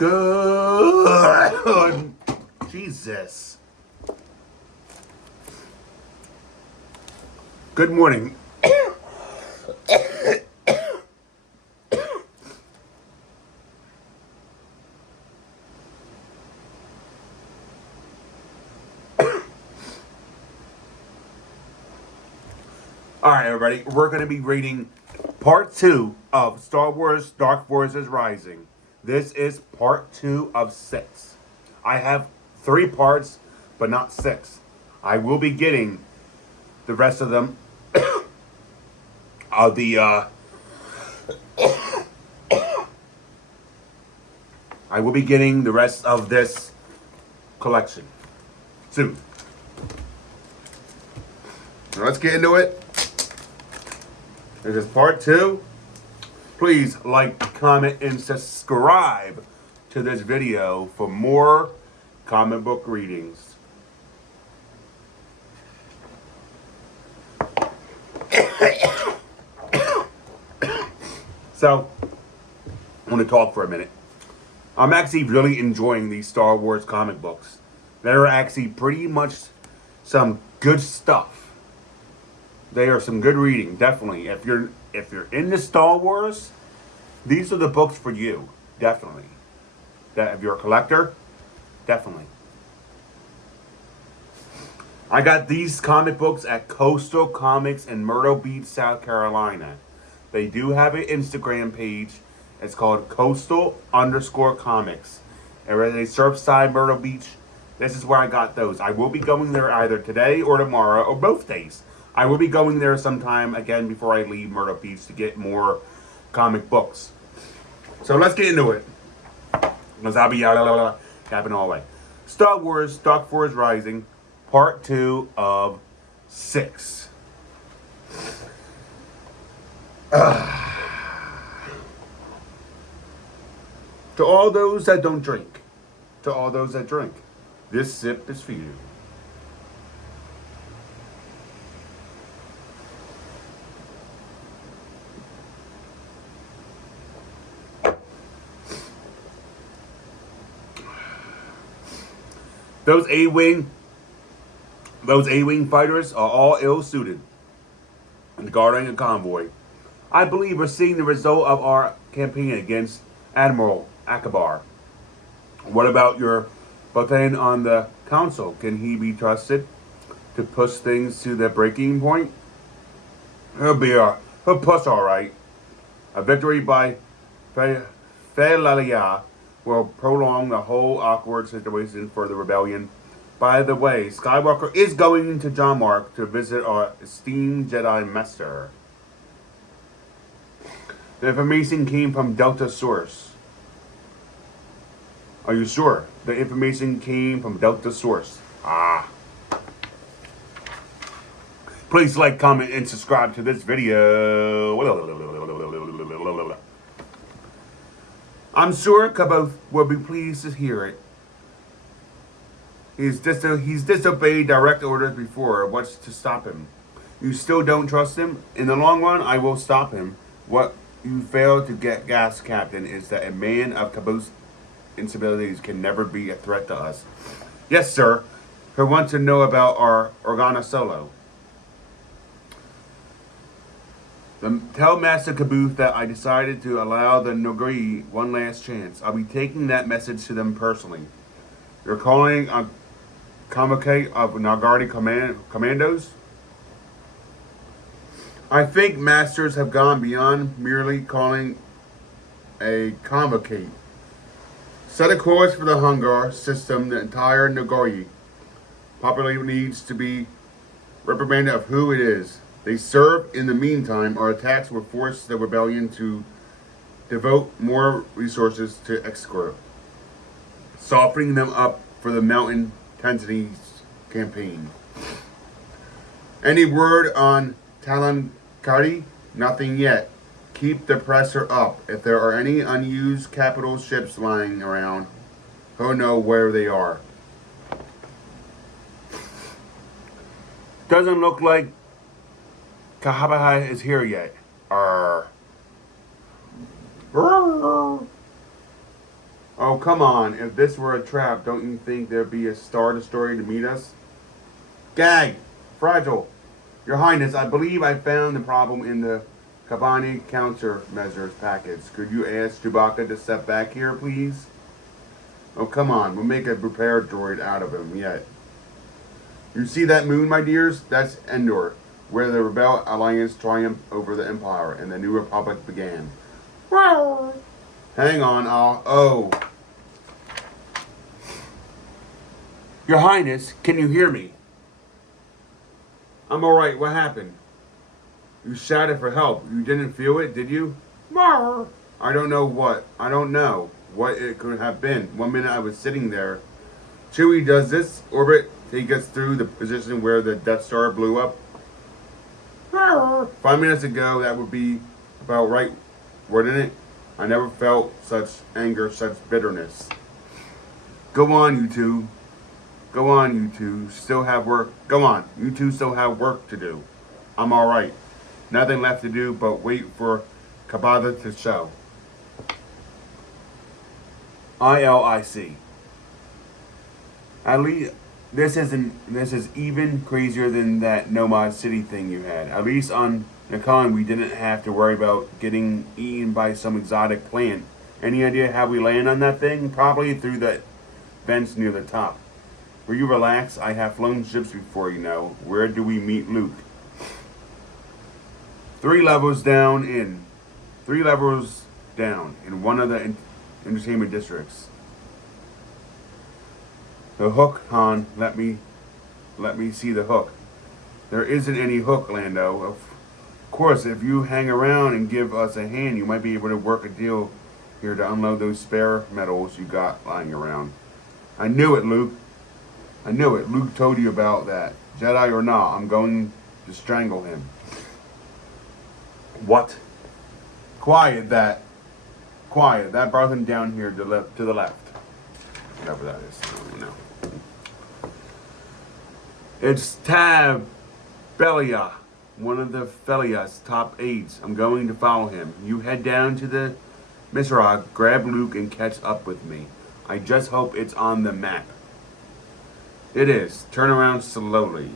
Good. Jesus. Good morning. All right, everybody. We're going to be reading part 2 of Star Wars Dark Forces Rising. This is part 2 of 6. I have 3 parts, but not 6. I will be getting the rest of them of the I will be getting the rest of this collection soon. Now let's get into it. This is part 2. Please like, comment, and subscribe to this video for more comic book readings. So, I want to talk for a minute. I'm actually really enjoying these Star Wars comic books. They're actually pretty much some good stuff. They are some good reading, definitely. If you're into Star Wars, these are the books for you, definitely. That if you're a collector, definitely. I got these comic books at Coastal Comics in Myrtle Beach, South Carolina. They do have an Instagram page. It's called Coastal_Comics. And where they Surfside, Myrtle Beach. This is where I got those. I will be going there either today or tomorrow, or both days. I will be going there sometime again before I leave Myrtle Beach to get more comic books. So let's get into it. Because I'll be yapping all the way. Star Wars Dark Forces Rising, part 2 of 6. To all those that don't drink, to all those that drink, this sip is for you. Those A-Wing fighters are all ill-suited and guarding a convoy. I believe we're seeing the result of our campaign against Admiral Akbar. What about your button on the council? Can he be trusted to push things to the breaking point? He'll push all right. A victory by Felalia will prolong the whole awkward situation for the rebellion. By the way, Skywalker is going to John Mark to visit our esteemed Jedi Master. The information came from Delta source. Are you sure? The information came from Delta source. Please like, comment, and subscribe to this video. I'm sure Kaboth will be pleased to hear it. He's disobeyed direct orders before. What's to stop him? You still don't trust him? In the long run, I will stop him. What you failed to get, gas Captain, is that a man of Kaboth's instabilities can never be a threat to us. Yes, sir. Who wants to know about our Organa Solo? Tell Master Kaboth that I decided to allow the Noghri one last chance. I'll be taking that message to them personally. You're calling a convocation of Noghri commandos? I think masters have gone beyond merely calling a convocation. Set a course for the Hungar system. The entire Noghri population needs to be reprimanded of who it is they serve. In the meantime, our attacks will force the rebellion to devote more resources to escort, softening them up for the Mountain Tensities campaign. Any word on Talon Kari? Nothing yet. Keep the pressure up. If there are any unused capital ships lying around, he'll know where they are. Doesn't look like Kahabahai is here yet. Oh, come on. If this were a trap, don't you think there'd be a Star Destroyer to meet us? Gag! Fragile! Your Highness, I believe I found the problem in the Kabani countermeasures package. Could you ask Chewbacca to step back here, please? Oh, come on. We'll make a repair droid out of him yet. You see that moon, my dears? That's Endor, where the Rebel Alliance triumphed over the Empire and the New Republic began. Wow. Hang on, Oh. Your Highness, can you hear me? I'm alright. What happened? You shouted for help. You didn't feel it, did you? No. I don't know what. I don't know what it could have been. 1 minute I was sitting there. Chewie, does this orbit take us through the position where the Death Star blew up? No. 5 minutes ago, that would be about right, wouldn't it? I never felt such anger, such bitterness. Go on, you two. Go on, you two. Still have work. Go on. You two still have work to do. I'm alright. Nothing left to do but wait for Kabada to show. ILIC. At least this is even crazier than that Nomad City thing you had. At least on Nakan we didn't have to worry about getting eaten by some exotic plant. Any idea how we land on that thing? Probably through the vents near the top. Will you relax? I have flown ships before, you know. Where do we meet Luke? 3 levels down in one of the entertainment districts. The hook, Han. Let me see the hook. There isn't any hook, Lando. Of course, if you hang around and give us a hand, you might be able to work a deal here to unload those spare metals you got lying around. I knew it, Luke. I knew it. Luke told you about that. Jedi or not, I'm going to strangle him. What? Quiet. That brought him down here to the left. Whatever that is. I don't know. It's Tab Belia, one of the Felia's top aides. I'm going to follow him. You head down to the Misrach, grab Luke, and catch up with me. I just hope it's on the map. It is. Turn around slowly.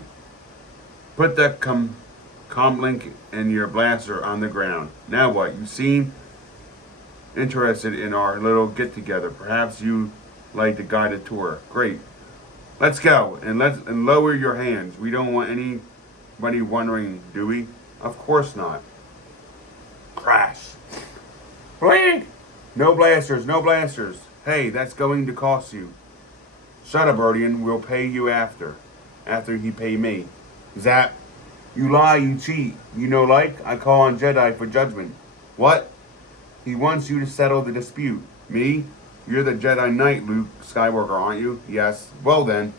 Put that comlink and your blaster on the ground. Now what? You seem interested in our little get-together. Perhaps you like to guide a tour. Great. Let's go. And lower your hands. We don't want anybody wondering, do we? Of course not. Crash. Blink. No blasters. No blasters. Hey, that's going to cost you. Shut up, Erdian. We'll pay you after he pay me. Zap. You lie, you cheat. You know like, I call on Jedi for judgment. What? He wants you to settle the dispute. Me? You're the Jedi Knight, Luke Skywalker, aren't you? Yes. Well then.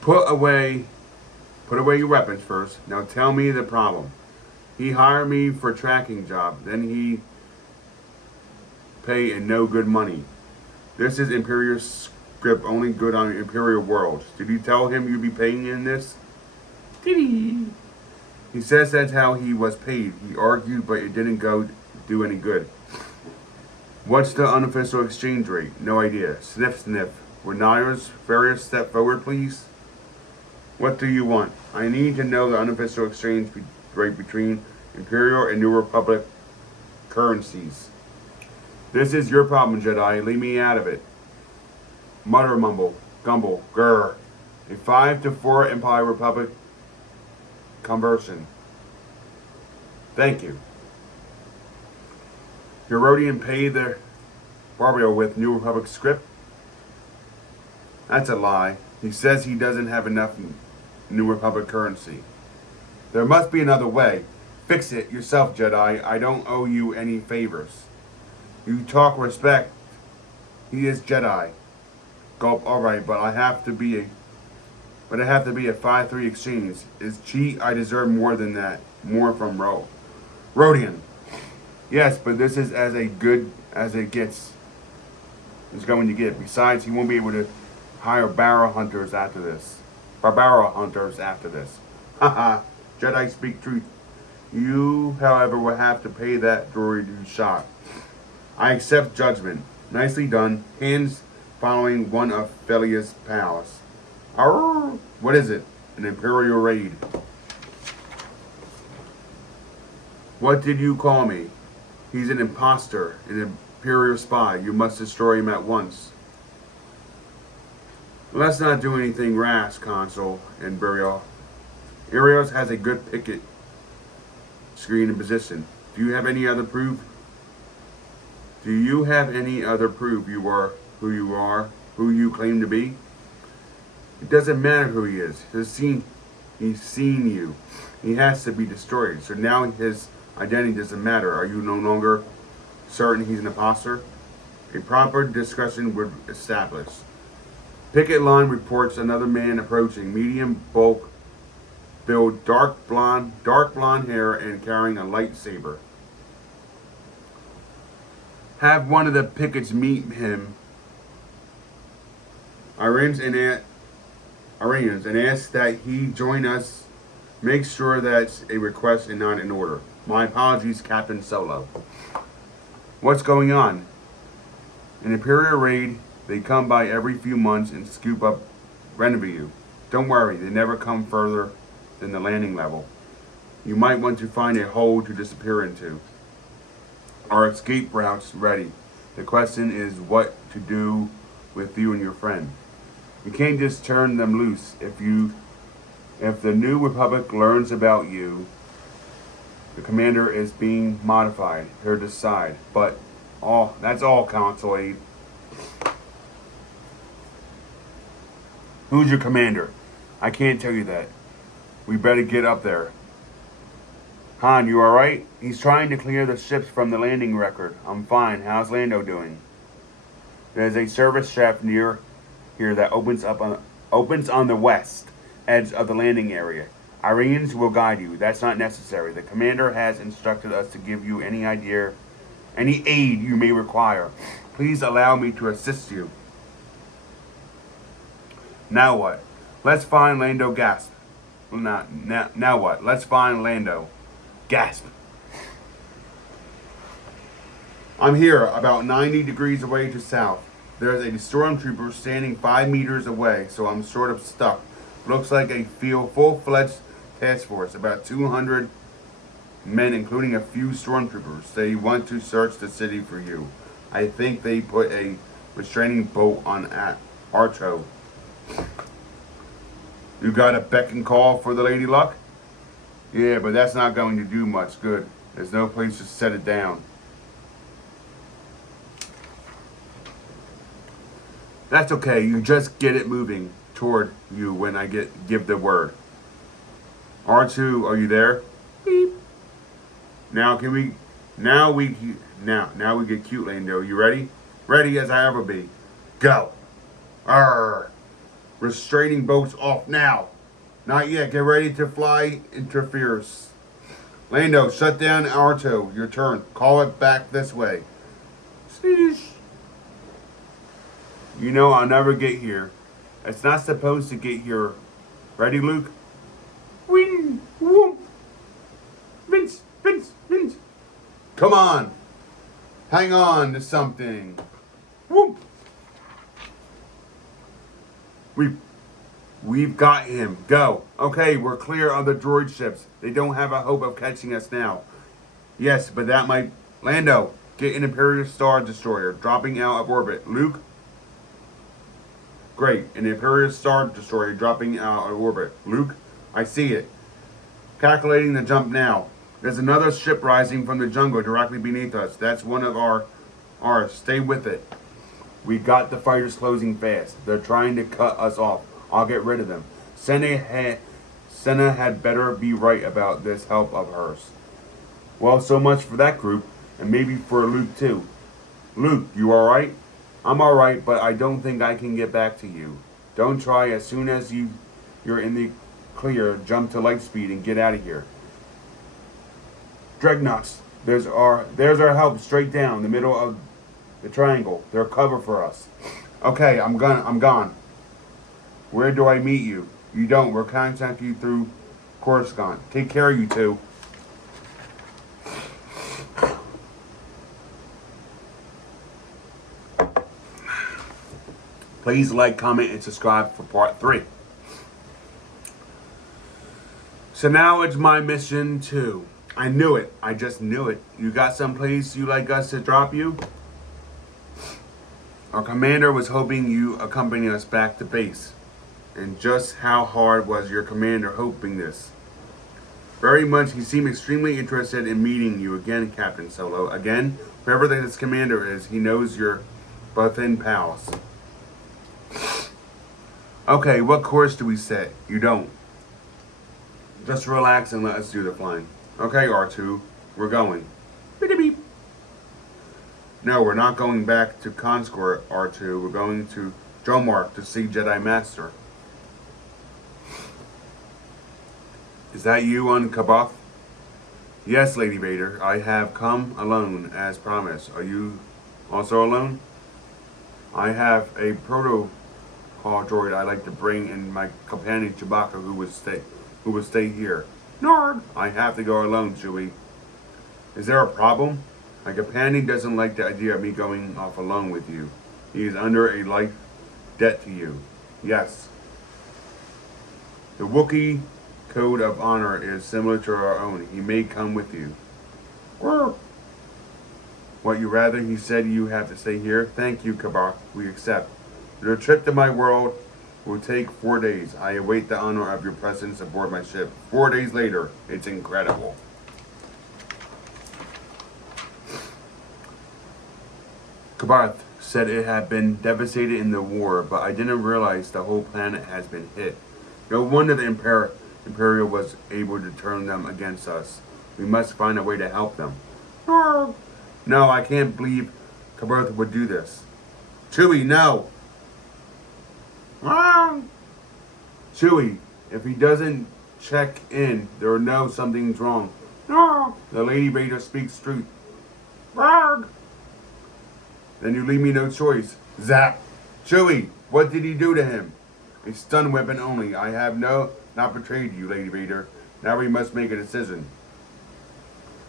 Put away your weapons first. Now tell me the problem. He hired me for a tracking job. Then he pay in no good money. This is Imperial script, only good on Imperial worlds. Did you tell him you'd be paying in this? Did he? He says that's how he was paid. He argued, but it didn't do any good. What's the unofficial exchange rate? No idea. Sniff, sniff. Would Nyers Ferrier step forward, please? What do you want? I need to know the unofficial exchange rate between Imperial and New Republic currencies. This is your problem, Jedi. Leave me out of it. Mutter, mumble, gumble, grr. A 5-4 Empire Republic conversion. Thank you. Your Rodian paid the Barbio with New Republic script? That's a lie. He says he doesn't have enough New Republic currency. There must be another way. Fix it yourself, Jedi. I don't owe you any favors. You talk respect. He is Jedi. Gulp, alright, but I have to be a 5-3 exchange. Is cheat, I deserve more than that. More from Rodian. Yes, but this is as good as it gets. Is going to get. Besides, he won't be able to hire Barbara hunters after this. Haha. Jedi speak truth. You, however, will have to pay that droid you shot. I accept judgment. Nicely done. Hands following one of Felia's pals. Arr! What is it? An Imperial raid. What did you call me? He's an imposter, an Imperial spy. You must destroy him at once. Let's not do anything rash, Consul and Burial. Arios has a good picket screen in position. Do you have any other proof? Do you have any other proof you are, who you claim to be? It doesn't matter who he is. He's seen you. He has to be destroyed. So now his identity doesn't matter. Are you no longer certain he's an imposter? A proper discussion would establish. Picket line reports another man approaching. Medium bulk build, dark blonde hair, and carrying a lightsaber. Have one of the pickets meet him. Iranians and ask that he join us. Make sure that's a request and not an order. My apologies, Captain Solo. What's going on? An Imperial raid. They come by every few months and scoop up Renovue. Don't worry, they never come further than the landing level. You might want to find a hole to disappear into. Our escape route's ready. The question is what to do with you and your friend. You can't just turn them loose. If the New Republic learns about you, the commander is being modified. Her decide. But that's all, Council Aide. Who's your commander? I can't tell you that. We better get up there. Han, you alright? He's trying to clear the ships from the landing record. I'm fine. How's Lando doing? There's a service shaft near here that opens on the west edge of the landing area. Iranians will guide you. That's not necessary. The commander has instructed us to give you any aid you may require. Please allow me to assist you. Now what? Let's find Lando. Gasp. Now what? Let's find Lando. Gasp. I'm here, about 90 degrees away to south. There's a stormtrooper standing 5 meters away, so I'm sort of stuck. Looks like a full-fledged task force, about 200 men, including a few stormtroopers. They want to search the city for you. I think they put a restraining bolt on at Arto. You got a beck and call for the Lady Luck? Yeah, but that's not going to do much good. There's no place to set it down. That's okay. You just get it moving toward you when I give the word. R2, are you there? Beep. Now we get cute, Lando. You ready? Ready as I ever be. Go. Arr. Restraining boats off now. Not yet. Get ready to fly interferes. Lando, shut down R2. Your turn. Call it back this way. Sheesh. You know I'll never get here. It's not supposed to get here. Ready, Luke? Wing! Whoop! Vince! Come on! Hang on to something. Whoop! We've got him. Go. Okay, we're clear of the droid ships. They don't have a hope of catching us now. Yes, but that might... Lando, get an Imperial Star Destroyer dropping out of orbit. Luke? Great. An Imperial Star Destroyer dropping out of orbit. Luke? I see it. Calculating the jump now. There's another ship rising from the jungle directly beneath us. That's one of ours. Stay with it. We got the fighters closing fast. They're trying to cut us off. I'll get rid of them. Senna had better be right about this help of hers. Well, so much for that group, and maybe for Luke too. Luke, you alright? I'm alright, but I don't think I can get back to you. Don't try. As soon as you're in the clear, jump to light speed and get out of here. Dreadnoughts, there's our help straight down the middle of the triangle. They're cover for us. Okay, I'm gone. Where do I meet you? You don't. We'll contact you through Coruscant. Take care, you two. Please like, comment, and subscribe for part 3. So now it's my mission 2. I knew it. I just knew it. You got someplace you like us to drop you? Our commander was hoping you accompany us back to base. And just how hard was your commander hoping this? Very much. He seemed extremely interested in meeting you again, Captain Solo. Again, whoever this commander is, he knows you're both in pals. Okay, what course do we set? You don't. Just relax and let us do the flying. Okay, R2, we're going. Beep beep. No, we're not going back to Consort, R2. We're going to Dromark to see Jedi Master. Is that you on Kaboth? Yes, Lady Vader. I have come alone, as promised. Are you also alone? I have a protocol droid I'd like to bring in my companion Chewbacca, who would stay here. Nord! I have to go alone, Chewie. Is there a problem? My companion doesn't like the idea of me going off alone with you. He is under a life debt to you. Yes. The Wookiee code of honor is similar to our own. He may come with you. What, you rather? He said you have to stay here. Thank you, Kabak. We accept. Your trip to my world will take 4 days. I await the honor of your presence aboard my ship. 4 days later. It's incredible. Kabarth said it had been devastated in the war, but I didn't realize the whole planet has been hit. No wonder the Imperial was able to turn them against us. We must find a way to help them. No, I can't believe Kabarth would do this. Chewie, no! Chewie, if he doesn't check in, they'll know something's wrong. The Lady Vader speaks truth. Then you leave me no choice. Zap! Chewie, what did he do to him? A stun weapon only. I have not betrayed you, Lady Vader. Now we must make a decision.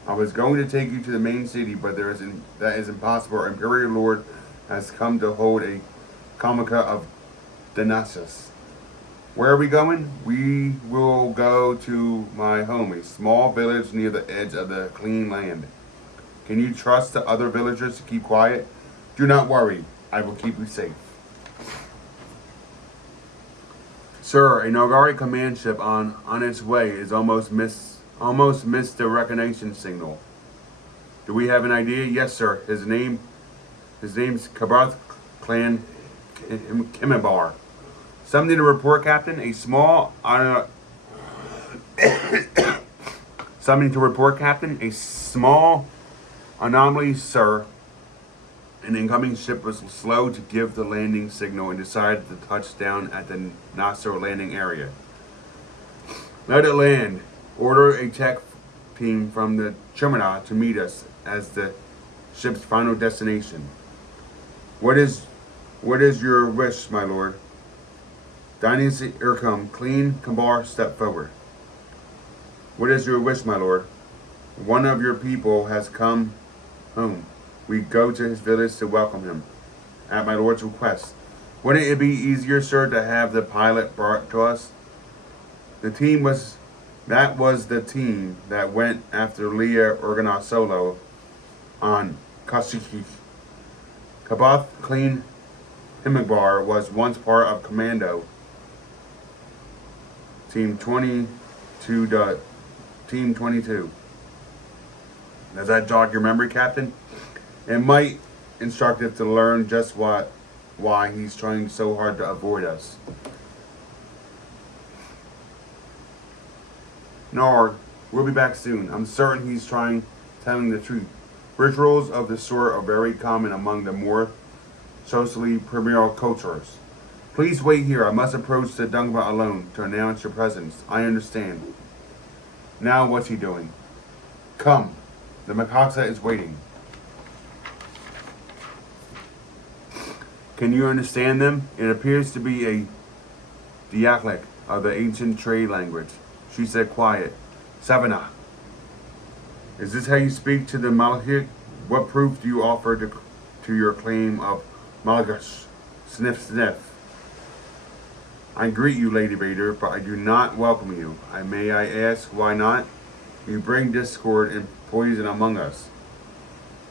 I was going to take you to the main city, but that is impossible. Our Imperial Lord has come to hold a comica of Danasus. Where are we going? We will go to my home, a small village near the edge of the clean land. Can you trust the other villagers to keep quiet? Do not worry. I will keep you safe. Sir, a Nogari command ship on its way is almost missed the recognition signal. Do we have an idea? Yes, sir. His name's Kabarth Clan Kimibar. Something to report, Captain. Something to report, Captain. A small anomaly, sir. An incoming ship was slow to give the landing signal and decided to touch down at the Nasser landing area. Let it land. Order a tech team from the Chimera to meet us as the ship's final destination. What is your wish, my lord? Dynasty Irkum, clean Kambar, step forward. What is your wish, my lord? One of your people has come home. We go to his village to welcome him, at my lord's request. Wouldn't it be easier, sir, to have the pilot brought to us? That was the team that went after Leia Organa Solo on Kashyyyk. Kabath Clean Himmelbar was once part of Commando Team 22. Team 22. Does that jog your memory, Captain? It might instructive to learn just why he's trying so hard to avoid us. Nard, we'll be back soon. I'm certain he's telling the truth. Rituals of this sort are very common among the more socially premier cultures. Please wait here. I must approach the Dungba alone to announce your presence. I understand. Now what's he doing? Come. The Makaksa is waiting. Can you understand them? It appears to be a dialect of the ancient trade language. She said quiet. Savannah. Is this how you speak to the Malahit? What proof do you offer to your claim of Malagash Sniff, sniff. I greet you, Lady Vader, but I do not welcome you. May I ask why not? You bring discord and poison among us.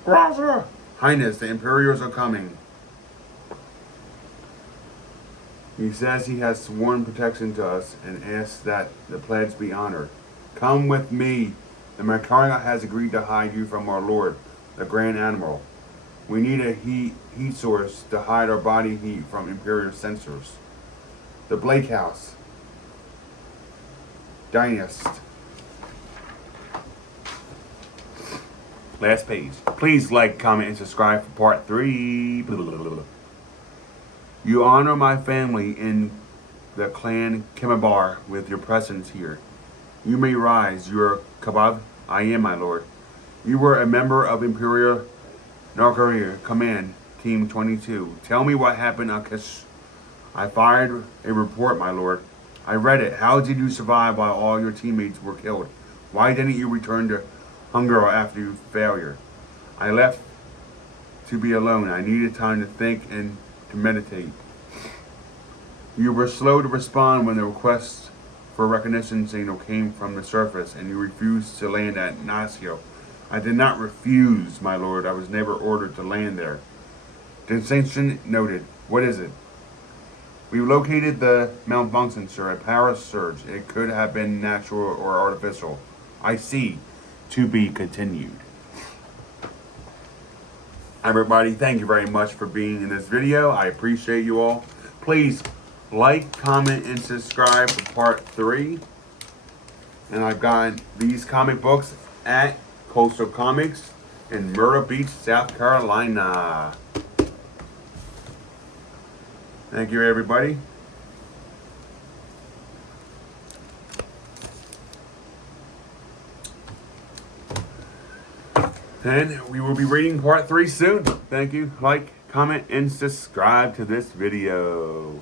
Graza! Highness, the Imperials are coming. He says he has sworn protection to us and asks that the pledge be honored. Come with me. The Makarian has agreed to hide you from our Lord, the Grand Admiral. We need a heat source to hide our body heat from Imperial sensors. The Blake House. Dynast. Last page. Please like, comment, and subscribe for part 3. Blah, blah, blah, blah. You honor my family in the clan Kemabar with your presence here. You may rise, your Kabab. I am, my lord. You were a member of Imperial Nargaria Command, Team 22. Tell me what happened, Akish. I fired a report, my lord. I read it. How did you survive while all your teammates were killed? Why didn't you return to Hungary after your failure? I left to be alone. I needed time to think and to meditate. You were slow to respond when the request for a recognition signal came from the surface, and you refused to land at Nasio. I did not refuse, my lord. I was never ordered to land there. Distinction noted. What is it? We located the malfunction, sir. A power surge. It could have been natural or artificial. I see. To be continued. Everybody, thank you very much for being in this video. I appreciate you all. Please like, comment, and subscribe for part 3. And I've got these comic books at Coastal Comics in Myrtle Beach, South Carolina. Thank you, everybody. And we will be reading part 3 soon. Thank you. Like, comment, and subscribe to this video.